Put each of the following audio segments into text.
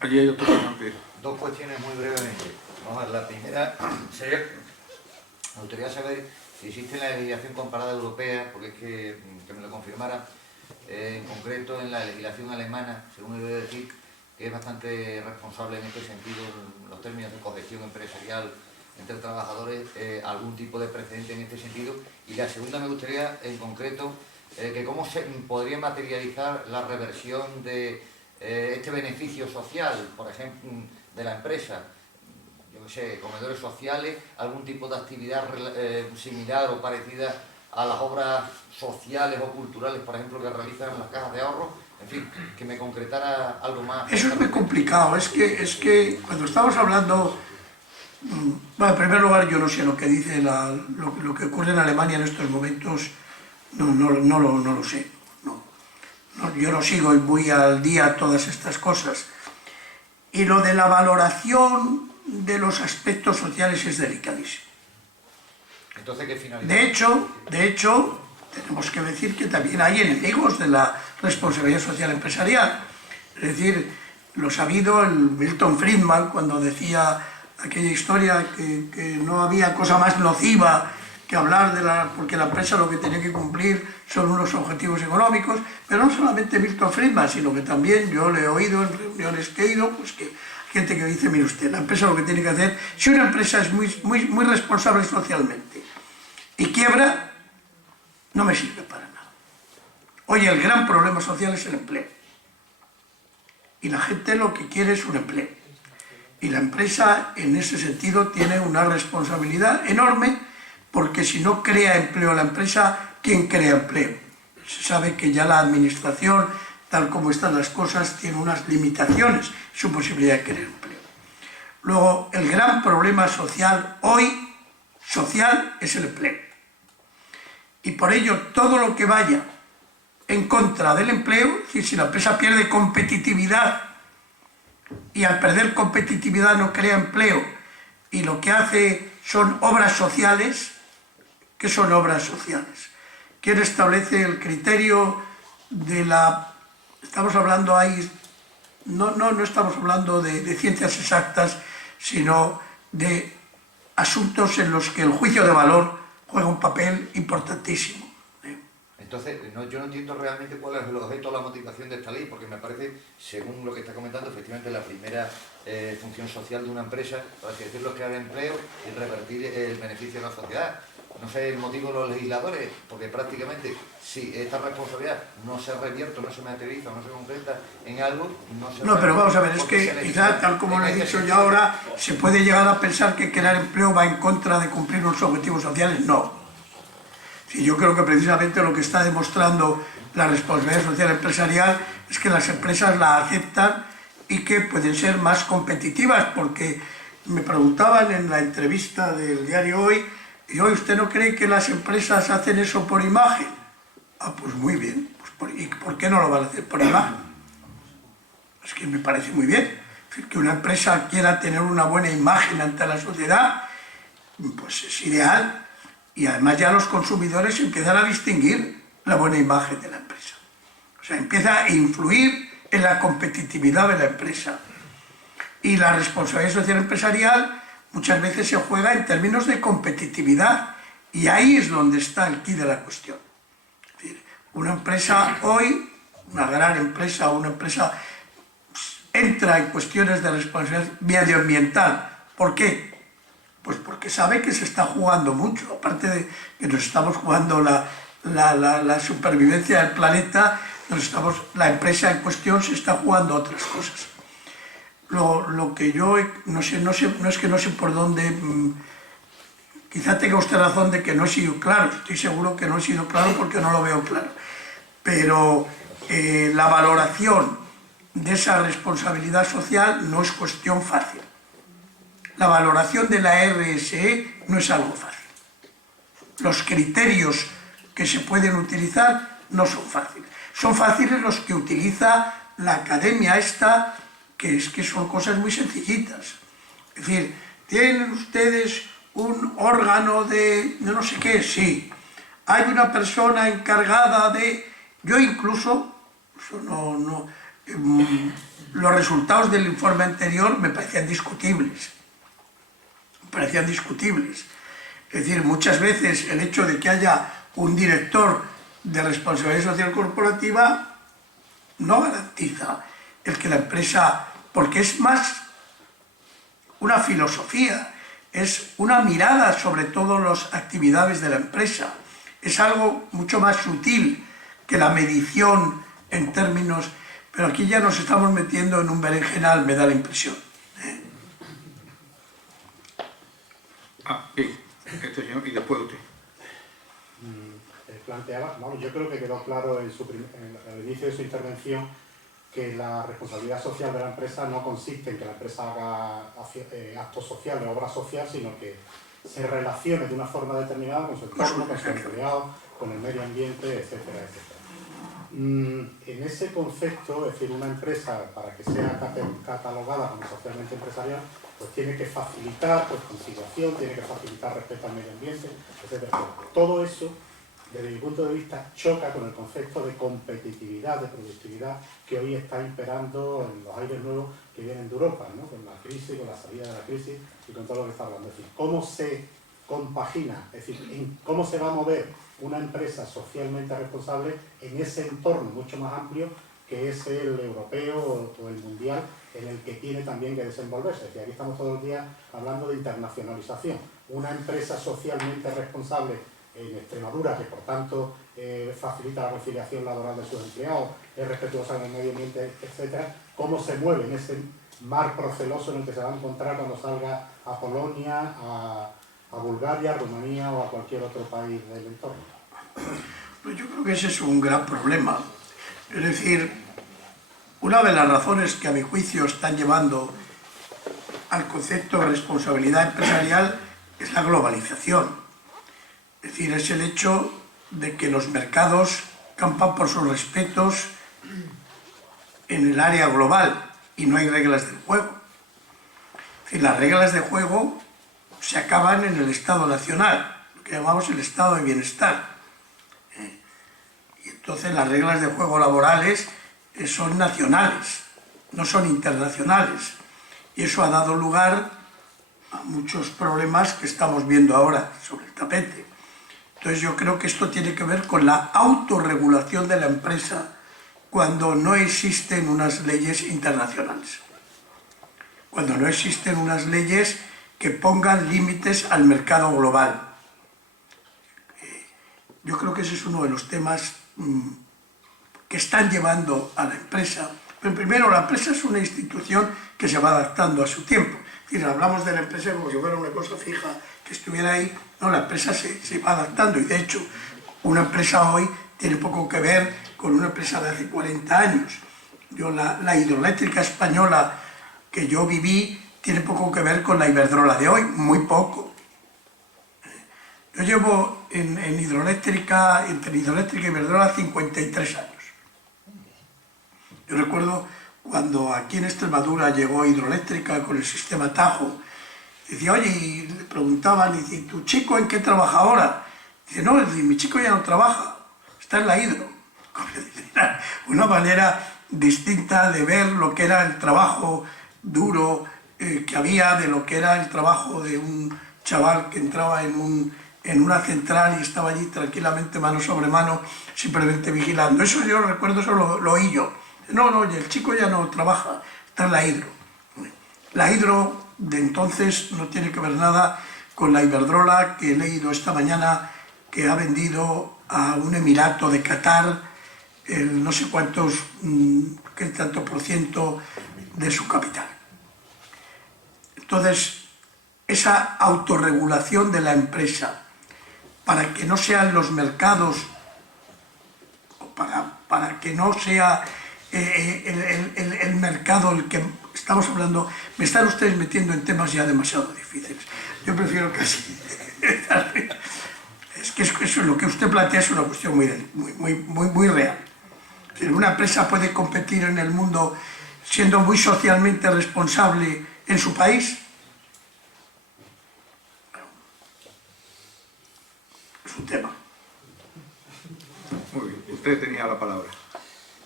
Allí hay otro tema que... Dos cuestiones muy brevemente. Vamos a ver, la primera sería, me gustaría saber si existe en la legislación comparada europea, porque es que me lo confirmara, en concreto en la legislación alemana, según he de decir, que es bastante responsable en este sentido, en los términos de cogestión empresarial entre trabajadores, algún tipo de precedente en este sentido. Y la segunda me gustaría, en concreto, que cómo se podría materializar la reversión de este beneficio social, por ejemplo, de la empresa, yo qué sé, comedores sociales, algún tipo de actividad similar o parecida a las obras sociales o culturales, por ejemplo, que realizan las cajas de ahorro, en fin, que me concretara algo más. Eso es muy complicado, es que cuando estamos hablando, bueno, en primer lugar yo no sé lo que dice, lo que ocurre en Alemania en estos momentos, no lo sé, yo no sigo muy al día todas estas cosas. Y lo de la valoración de los aspectos sociales es delicadísimo. Entonces, ¿qué finalidad? De hecho, tenemos que decir que también hay enemigos de la responsabilidad social empresarial. Es decir, lo sabido el Milton Friedman, cuando decía aquella historia que no había cosa más nociva que hablar porque la empresa lo que tenía que cumplir son unos objetivos económicos, pero no solamente Milton Friedman, sino que también yo le he oído en reuniones que he ido, pues que gente que dice, mire usted, la empresa lo que tiene que hacer, si una empresa es muy responsable socialmente y quiebra, no me sirve para nada. Oye, el gran problema social es el empleo. Y la gente lo que quiere es un empleo. Y la empresa, en ese sentido, tiene una responsabilidad enorme, porque si no crea empleo la empresa, ¿quién crea empleo? Se sabe que ya la administración, tal como están las cosas, tiene unas limitaciones, su posibilidad de crear empleo. Luego, el gran problema social hoy, es el empleo. Y por ello, todo lo que vaya en contra del empleo, es decir, si la empresa pierde competitividad y al perder competitividad no crea empleo y lo que hace son obras sociales, ¿qué son obras sociales? ¿Quién establece el criterio de la... Estamos hablando ahí, no estamos hablando de ciencias exactas, sino de asuntos en los que el juicio de valor juega un papel importantísimo. Entonces, yo no entiendo realmente cuál es el objeto o la motivación de esta ley, porque me parece, según lo que está comentando, efectivamente la primera función social de una empresa, por así decirlo, es crear empleo y revertir el beneficio de la sociedad. No sé el motivo de los legisladores, porque prácticamente si esta responsabilidad no se revierte, no se materializa, no se concreta en algo, no se... No, pero vamos a ver, es que quizá, tal como lo he dicho yo ahora, se puede llegar a pensar que crear empleo va en contra de cumplir unos objetivos sociales. No. Sí, yo creo que precisamente lo que está demostrando la responsabilidad social empresarial es que las empresas la aceptan y que pueden ser más competitivas, porque me preguntaban en la entrevista del diario Hoy, y hoy, ¿usted no cree que las empresas hacen eso por imagen? Ah, pues muy bien, ¿y por qué no lo van a hacer por imagen? Es que me parece muy bien, que una empresa quiera tener una buena imagen ante la sociedad, pues es ideal. Y además ya los consumidores empiezan a distinguir la buena imagen de la empresa. O sea, empieza a influir en la competitividad de la empresa. Y la responsabilidad social empresarial muchas veces se juega en términos de competitividad. Y ahí es donde está el quid de la cuestión. Es decir, una empresa hoy, una gran empresa o una empresa, entra en cuestiones de responsabilidad medioambiental. ¿Por qué? Pues porque sabe que se está jugando mucho, aparte de que nos estamos jugando la supervivencia del planeta, la empresa en cuestión se está jugando otras cosas. Lo que yo no es que no sé por dónde, quizá tenga usted razón de que no he sido claro, estoy seguro que no he sido claro porque no lo veo claro, pero la valoración de esa responsabilidad social no es cuestión fácil. La valoración de la RSE no es algo fácil. Los criterios que se pueden utilizar no son fáciles. Son fáciles los que utiliza la academia esta, que es que son cosas muy sencillitas. Es decir, ¿tienen ustedes un órgano de no sé qué? Sí. Hay una persona encargada de... Yo incluso, eso Los resultados del informe anterior me parecían discutibles. Es decir, muchas veces el hecho de que haya un director de responsabilidad social corporativa no garantiza el que la empresa, porque es más una filosofía, es una mirada sobre todas las actividades de la empresa, es algo mucho más sutil que la medición en términos, pero aquí ya nos estamos metiendo en un berenjenal, me da la impresión. Sí, este señor, y después usted. Planteaba, vamos, yo creo que quedó claro al inicio de su intervención que la responsabilidad social de la empresa no consiste en que la empresa haga actos sociales, obra social, sino que se relacione de una forma determinada con su entorno, con su empleado, con el medio ambiente, etcétera, etcétera. En ese concepto, es decir, una empresa, para que sea catalogada como socialmente empresarial, pues tiene que facilitar conciliación, tiene que facilitar respeto al medio ambiente, etcétera. Todo eso, desde mi punto de vista, choca con el concepto de competitividad, de productividad que hoy está imperando en los aires nuevos que vienen de Europa, ¿no? Con la crisis, con la salida de la crisis y con todo lo que está hablando. Es decir, ¿cómo se compagina? Es decir, ¿cómo se va a mover una empresa socialmente responsable en ese entorno mucho más amplio que es el europeo o el mundial, en el que tiene también que desenvolverse? Es decir, aquí estamos todo el día hablando de internacionalización. Una empresa socialmente responsable en Extremadura, que por tanto facilita la conciliación laboral de sus empleados, es respetuosa con el medio ambiente, etcétera, ¿cómo se mueve en ese mar proceloso en el que se va a encontrar cuando salga a Polonia, a Bulgaria, a Rumanía o a cualquier otro país del entorno? Pues yo creo que ese es un gran problema. Es decir, una de las razones que a mi juicio están llevando al concepto de responsabilidad empresarial es la globalización. Es decir, es el hecho de que los mercados campan por sus respetos en el área global y no hay reglas del juego. Es decir, las reglas de juego se acaban en el Estado nacional, lo que llamamos el estado de bienestar. Y entonces las reglas de juego laborales son nacionales, no son internacionales. Y eso ha dado lugar a muchos problemas que estamos viendo ahora sobre el tapete. Entonces yo creo que esto tiene que ver con la autorregulación de la empresa cuando no existen unas leyes internacionales. Cuando no existen unas leyes que pongan límites al mercado global. Yo creo que ese es uno de los temas que están llevando a la empresa. Pero primero, la empresa es una institución que se va adaptando a su tiempo. Es decir, hablamos de la empresa como si fuera una cosa fija que estuviera ahí. No, la empresa se va adaptando y de hecho una empresa hoy tiene poco que ver con una empresa de hace 40 años. La hidroeléctrica española que yo viví tiene poco que ver con la Iberdrola de hoy, muy poco. Yo llevo entre hidroeléctrica y Iberdrola 53 años. Yo recuerdo cuando aquí en Extremadura llegó hidroeléctrica con el sistema Tajo, decía, oye, y le preguntaban, y dice, ¿tu chico en qué trabaja ahora? Dice, no, mi chico ya no trabaja, está en la hidro. Era una manera distinta de ver lo que era el trabajo duro que había, de lo que era el trabajo de un chaval que entraba en una central y estaba allí tranquilamente, mano sobre mano, simplemente vigilando. Eso yo recuerdo, eso lo oí yo. No, el chico ya no trabaja, está en la hidro. La hidro de entonces no tiene que ver nada con la Iberdrola que he leído esta mañana que ha vendido a un emirato de Qatar el no sé cuántos, qué tanto por ciento de su capital. Entonces, esa autorregulación de la empresa para que no sean los mercados, para que no sea el mercado el que estamos hablando, me están ustedes metiendo en temas ya demasiado difíciles. Yo prefiero casi... Es que eso, lo que usted plantea es una cuestión muy real. Una empresa puede competir en el mundo siendo muy socialmente responsable en su país. Es un tema. Muy bien, usted tenía la palabra.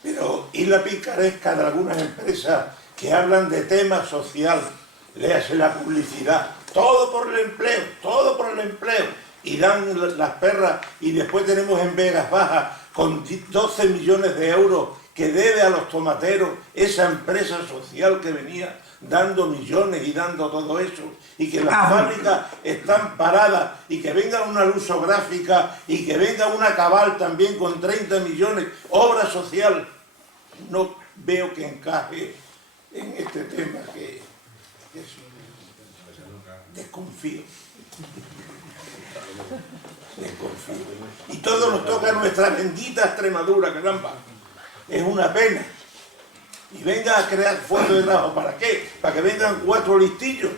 Pero y la picaresca de algunas empresas que hablan de temas social, léase la publicidad, todo por el empleo, y dan las perras, y después tenemos en Vegas Bajas con 12 millones de euros que debe a los tomateros esa empresa social que venía dando millones y dando todo eso, y que las fábricas están paradas, y que venga una lusográfica y que venga una Cabal también con 30 millones, obra social. No veo que encaje en este tema que es desconfío. Y todo nos toca a nuestra bendita Extremadura, caramba. Es una pena. Y venga a crear fuerza de trabajo. ¿Para qué? ¿Para que vengan 4 listillos?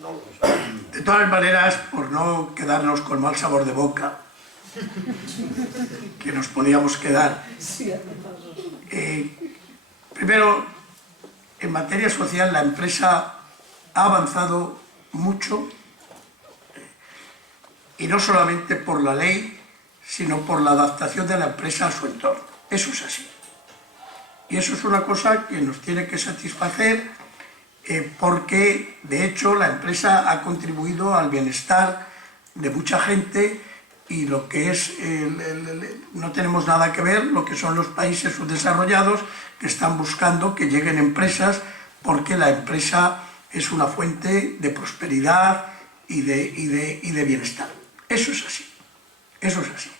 No lo sé. De todas maneras, por no quedarnos con mal sabor de boca, que nos podíamos quedar. Primero, en materia social, la empresa ha avanzado mucho, y no solamente por la ley, sino por la adaptación de la empresa a su entorno. Eso es así. Y eso es una cosa que nos tiene que satisfacer, porque de hecho la empresa ha contribuido al bienestar de mucha gente, y lo que es, no tenemos nada que ver lo que son los países subdesarrollados que están buscando que lleguen empresas, porque la empresa es una fuente de prosperidad y de bienestar. Eso es así. Eso es así.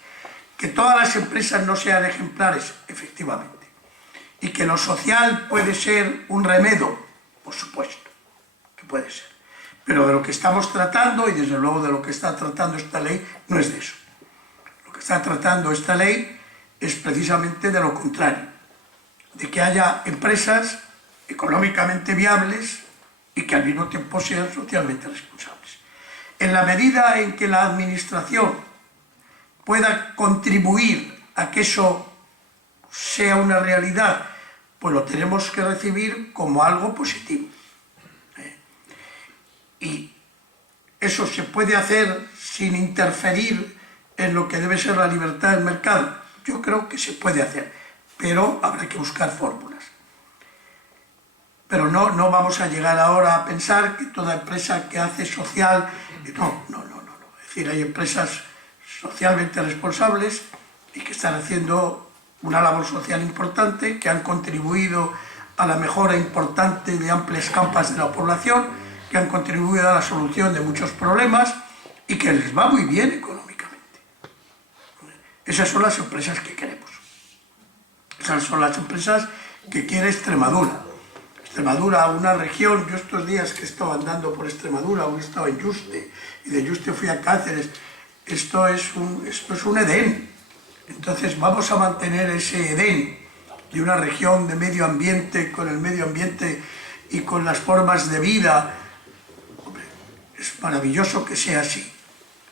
Que todas las empresas no sean ejemplares, efectivamente. Y que lo social puede ser un remedio, por supuesto, que puede ser. Pero de lo que estamos tratando, y desde luego de lo que está tratando esta ley, no es de eso. Lo que está tratando esta ley es precisamente de lo contrario, de que haya empresas económicamente viables y que al mismo tiempo sean socialmente responsables. En la medida en que la administración pueda contribuir a que eso sea una realidad, pues lo tenemos que recibir como algo positivo. Y eso se puede hacer sin interferir en lo que debe ser la libertad del mercado. Yo creo que se puede hacer, pero habrá que buscar fórmulas. Pero no vamos a llegar ahora a pensar que toda empresa que hace social... No. Es decir, hay empresas socialmente responsables y que están haciendo una labor social importante, que han contribuido a la mejora importante de amplias capas de la población, que han contribuido a la solución de muchos problemas y que les va muy bien económicamente. Esas son las empresas que queremos. Esas son las empresas que quiere Extremadura. Extremadura, una región, yo estos días que he estado andando por Extremadura, aún he estado en Yuste, y de Yuste fui a Cáceres, esto es un Edén. Entonces vamos a mantener ese Edén de una región de medio ambiente, con el medio ambiente y con las formas de vida. Hombre, es maravilloso que sea así,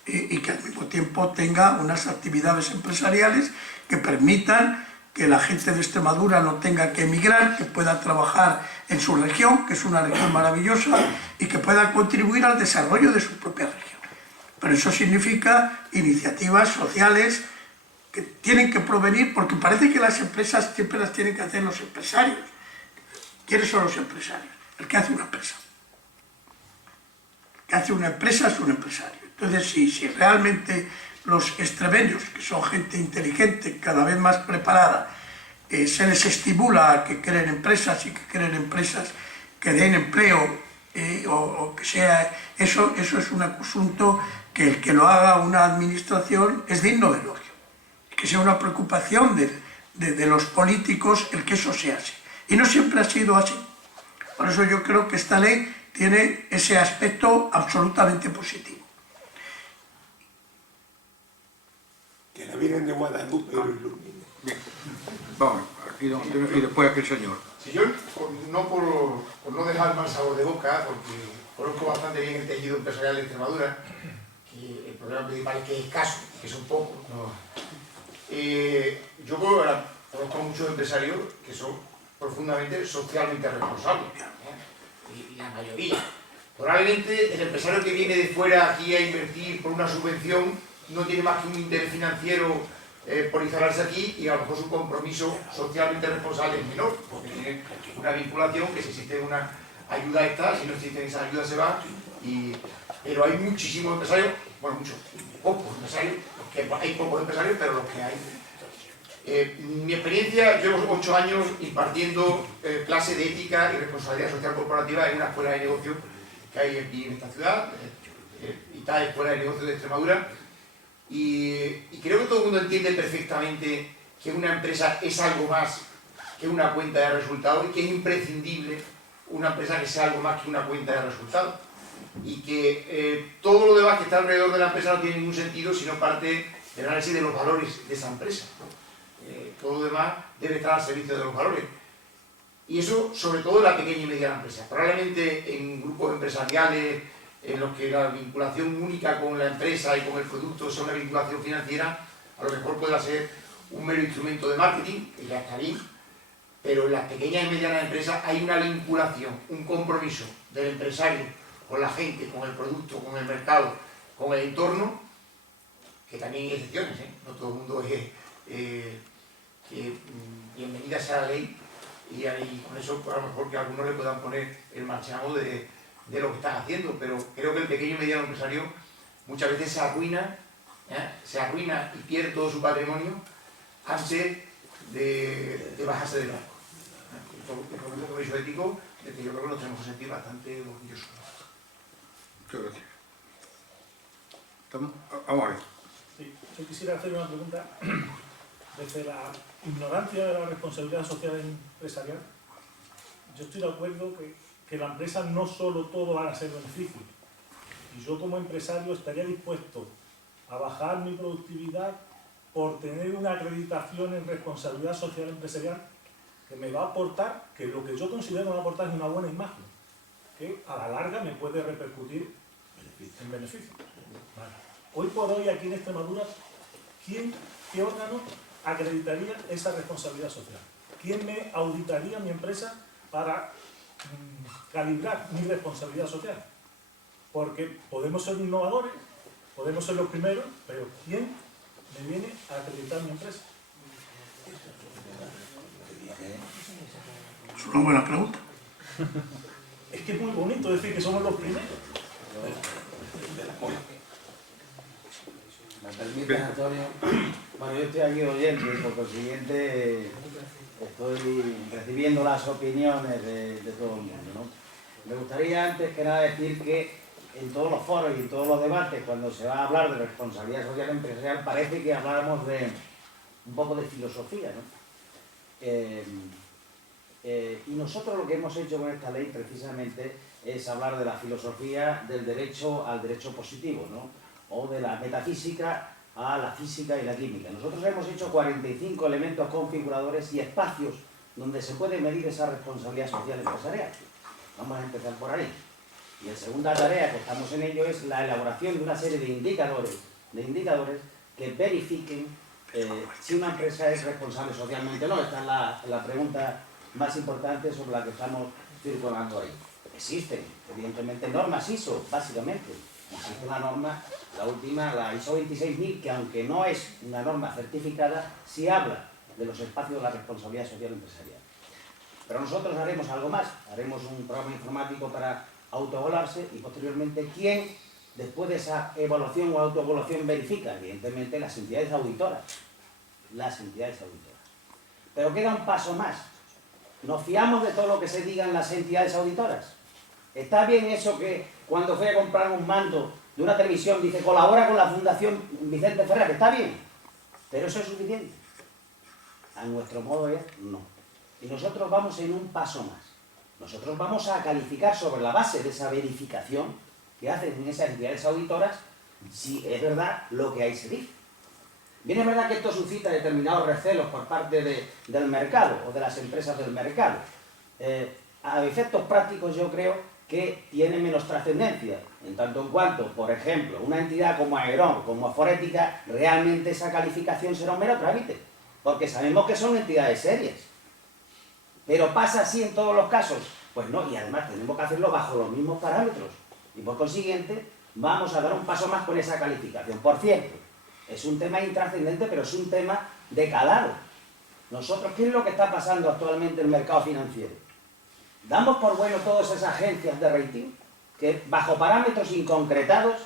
y que al mismo tiempo tenga unas actividades empresariales que permitan que la gente de Extremadura no tenga que emigrar, que pueda trabajar en su región, que es una región maravillosa, y que pueda contribuir al desarrollo de su propia región. Pero eso significa iniciativas sociales que tienen que provenir, porque parece que las empresas siempre las tienen que hacer los empresarios. ¿Quiénes son los empresarios? El que hace una empresa. El que hace una empresa es un empresario. Entonces, si realmente los extremeños, que son gente inteligente, cada vez más preparada, se les estimula a que creen empresas, y que creen empresas que den empleo, o que sea... Eso es un asunto que el que lo haga una administración es digno de elogio. Que sea una preocupación de los políticos el que eso sea así. Y no siempre ha sido así. Por eso yo creo que esta ley tiene ese aspecto absolutamente positivo. Que la Virgen de Guadalupe lo ilumine. Bien, vamos, aquí don Antonio, y después aquel señor. Si yo, por no dejar mal sabor de boca, porque conozco bastante bien el tejido empresarial de Extremadura, que el problema principal es que es escaso, que son pocos. Yo conozco a muchos empresarios que son profundamente socialmente responsables, y la mayoría. Probablemente el empresario que viene de fuera aquí a invertir por una subvención no tiene más que un interés financiero por instalarse aquí y a lo mejor su compromiso socialmente responsable es menor, porque tiene una vinculación que si existe una ayuda está, si no existe esa ayuda se va, pero hay muchísimos empresarios, bueno, pocos empresarios, hay pocos empresarios, pero los que hay. Mi experiencia, llevo 8 años impartiendo clase de ética y responsabilidad social corporativa en una escuela de negocios que hay aquí en esta ciudad, ITA, Escuela de Negocios de Extremadura, y creo que todo el mundo entiende perfectamente que una empresa es algo más que una cuenta de resultados y que es imprescindible una empresa que sea algo más que una cuenta de resultados, y que todo lo demás que está alrededor de la empresa no tiene ningún sentido si no parte del análisis de los valores de esa empresa. Todo lo demás debe estar al servicio de los valores. Y eso, sobre todo en la pequeña y mediana empresa. Probablemente en grupos empresariales en los que la vinculación única con la empresa y con el producto sea una vinculación financiera, a lo mejor pueda ser un mero instrumento de marketing, que ya está bien, pero en las pequeñas y medianas empresas hay una vinculación, un compromiso del empresario con la gente, con el producto, con el mercado, con el entorno, que también hay excepciones, no todo el mundo es que bienvenida sea la ley, y con eso a lo mejor que algunos le puedan poner el marchamo de lo que están haciendo, pero creo que el pequeño y mediano empresario muchas veces se arruina y pierde todo su patrimonio antes de bajarse del barco. Por un compromiso ético del que yo creo que nos tenemos que sentir bastante orgullosos. Muchas gracias. Vamos a ver. Sí, yo quisiera hacer una pregunta. Desde la ignorancia de la responsabilidad social empresarial, yo estoy de acuerdo que la empresa no solo todo van a ser beneficios. Y yo como empresario estaría dispuesto a bajar mi productividad por tener una acreditación en responsabilidad social empresarial que me va a aportar, que lo que yo considero va a aportar es una buena imagen, que a la larga me puede repercutir en beneficios. Vale. Hoy por hoy aquí en Extremadura, ¿qué órgano acreditaría esa responsabilidad social? ¿Quién me auditaría mi empresa para calibrar mi responsabilidad social? Porque podemos ser innovadores, podemos ser los primeros, pero ¿quién me viene a acreditar mi empresa? Es una buena pregunta. Es que es muy bonito decir que somos los primeros. ¿Me permites, Antonio? Bueno, yo estoy aquí oyendo y por consiguiente estoy recibiendo las opiniones de todo el mundo, ¿no? Me gustaría antes que nada decir que en todos los foros y en todos los debates, cuando se va a hablar de responsabilidad social empresarial, parece que habláramos de un poco de filosofía, ¿no? Y nosotros lo que hemos hecho con esta ley precisamente es hablar de la filosofía del derecho al derecho positivo, ¿no? O de la metafísica a la física y la química. Nosotros hemos hecho 45 elementos configuradores y espacios donde se puede medir esa responsabilidad social empresarial. Vamos a empezar por ahí. Y la segunda tarea que estamos en ello es la elaboración de una serie de indicadores que verifiquen si una empresa es responsable socialmente o no. Esta es la pregunta más importante sobre la que estamos circulando ahí. Existen, evidentemente, normas ISO, básicamente. Existe una norma, la última, la ISO 26000, que aunque no es una norma certificada, sí habla de los espacios de la responsabilidad social empresarial. Pero nosotros haremos algo más, haremos un programa informático para autoevaluarse y posteriormente, ¿quién después de esa evaluación o autoevaluación verifica? Evidentemente las entidades auditoras. Las entidades auditoras. Pero queda un paso más. ¿Nos fiamos de todo lo que se digan las entidades auditoras? ¿Está bien eso que cuando fui a comprar un mando de una televisión dice colabora con la Fundación Vicente Ferrer? Está bien, pero eso es suficiente. A nuestro modo de ver, no. Y nosotros vamos en un paso más. Nosotros vamos a calificar sobre la base de esa verificación que hacen en esas entidades auditoras si es verdad lo que ahí se dice. Bien, es verdad que esto suscita determinados recelos por parte del mercado o de las empresas del mercado. A efectos prácticos yo creo que tiene menos trascendencia, en tanto en cuanto, por ejemplo, una entidad como Aeron, como Aforética, realmente esa calificación será un mero trámite, porque sabemos que son entidades serias. Pero ¿pasa así en todos los casos? Pues no, y además tenemos que hacerlo bajo los mismos parámetros. Y por consiguiente, vamos a dar un paso más con esa calificación. Por cierto, Es un tema intrascendente, pero es un tema de calado. Nosotros, ¿qué es lo que está pasando actualmente en el mercado financiero? Damos por bueno todas esas agencias de rating que, bajo parámetros inconcretados,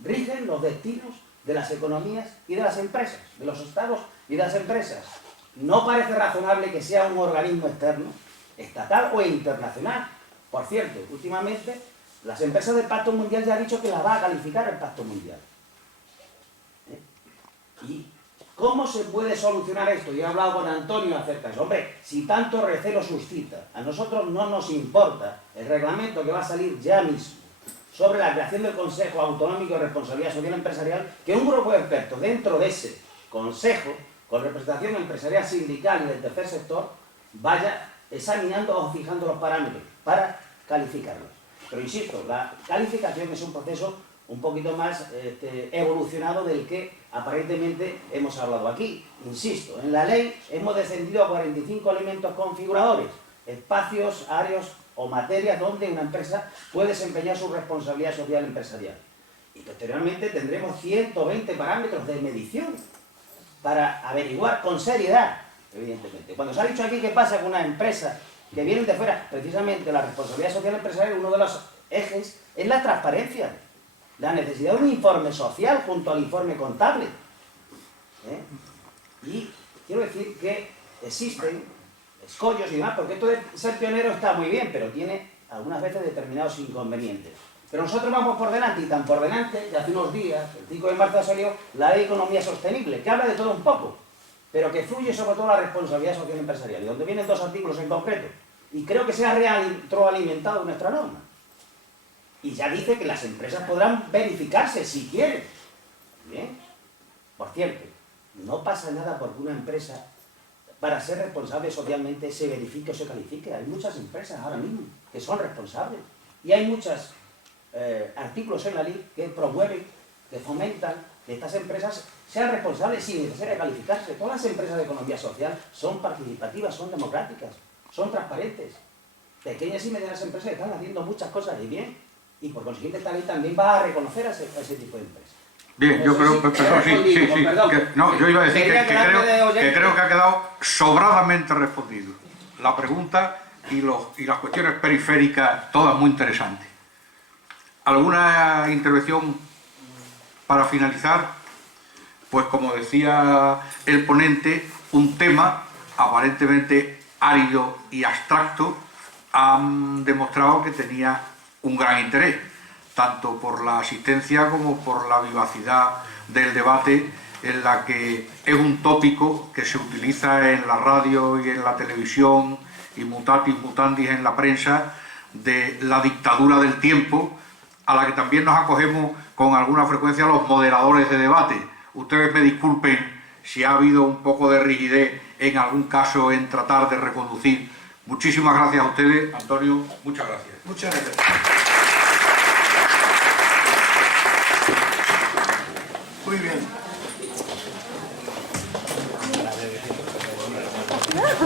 rigen los destinos de las economías y de las empresas, de los estados y de las empresas. No parece razonable que sea un organismo externo, estatal o internacional. Por cierto, últimamente, las empresas del Pacto Mundial ya han dicho que la va a calificar el Pacto Mundial. ¿Y cómo se puede solucionar esto? Yo he hablado con Antonio acerca de eso. Hombre, si tanto recelo suscita, a nosotros no nos importa el reglamento que va a salir ya mismo sobre la creación del Consejo Autonómico de Responsabilidad Social Empresarial, que un grupo de expertos dentro de ese consejo, con representación empresarial, sindical y del tercer sector, vaya examinando o fijando los parámetros para calificarlos. Pero insisto, la calificación es un proceso un poquito más evolucionado del que aparentemente hemos hablado aquí. Insisto, en la ley hemos descendido a 45 elementos configuradores, espacios, áreas o materias donde una empresa puede desempeñar su responsabilidad social empresarial. Y posteriormente tendremos 120 parámetros de medición para averiguar con seriedad, evidentemente. Cuando se ha dicho aquí qué pasa con una empresa que vienen de fuera, precisamente la responsabilidad social empresarial, uno de los ejes es la transparencia. La necesidad de un informe social junto al informe contable. Y quiero decir que existen escollos y demás, porque esto de ser pionero está muy bien, pero tiene algunas veces determinados inconvenientes. Pero nosotros vamos por delante, y tan por delante, que hace unos días, el 5 de marzo salió la Ley de Economía Sostenible, que habla de todo un poco, pero que fluye sobre todo la responsabilidad social empresarial, y donde vienen dos artículos en concreto. Y creo que se ha retroalimentado nuestra norma. Y ya dice que las empresas podrán verificarse si quieren. Bien. Por cierto, no pasa nada porque una empresa, para ser responsable socialmente, se verifique o se califique. Hay muchas empresas ahora mismo que son responsables. Y hay muchos artículos en la ley que promueven, que fomentan que estas empresas sean responsables sin necesidad de calificarse. Todas las empresas de economía social son participativas, son democráticas, son transparentes. Pequeñas y medianas empresas están haciendo muchas cosas de bien. Y por consiguiente esta ley también va a reconocer a ese tipo de empresas. Bien, yo creo, perdón, sí, no, yo iba a decir que creo que ha quedado sobradamente respondido. La pregunta y las cuestiones periféricas, todas muy interesantes. ¿Alguna intervención para finalizar? Pues como decía el ponente, un tema aparentemente árido y abstracto han demostrado que tenía un gran interés, tanto por la asistencia como por la vivacidad del debate, en la que es un tópico que se utiliza en la radio y en la televisión y mutatis mutandis en la prensa, de la dictadura del tiempo, a la que también nos acogemos con alguna frecuencia los moderadores de debate. Ustedes me disculpen si ha habido un poco de rigidez en algún caso en tratar de reconducir. Muchísimas gracias a ustedes. Antonio, muchas gracias. Muchas gracias. Muy bien.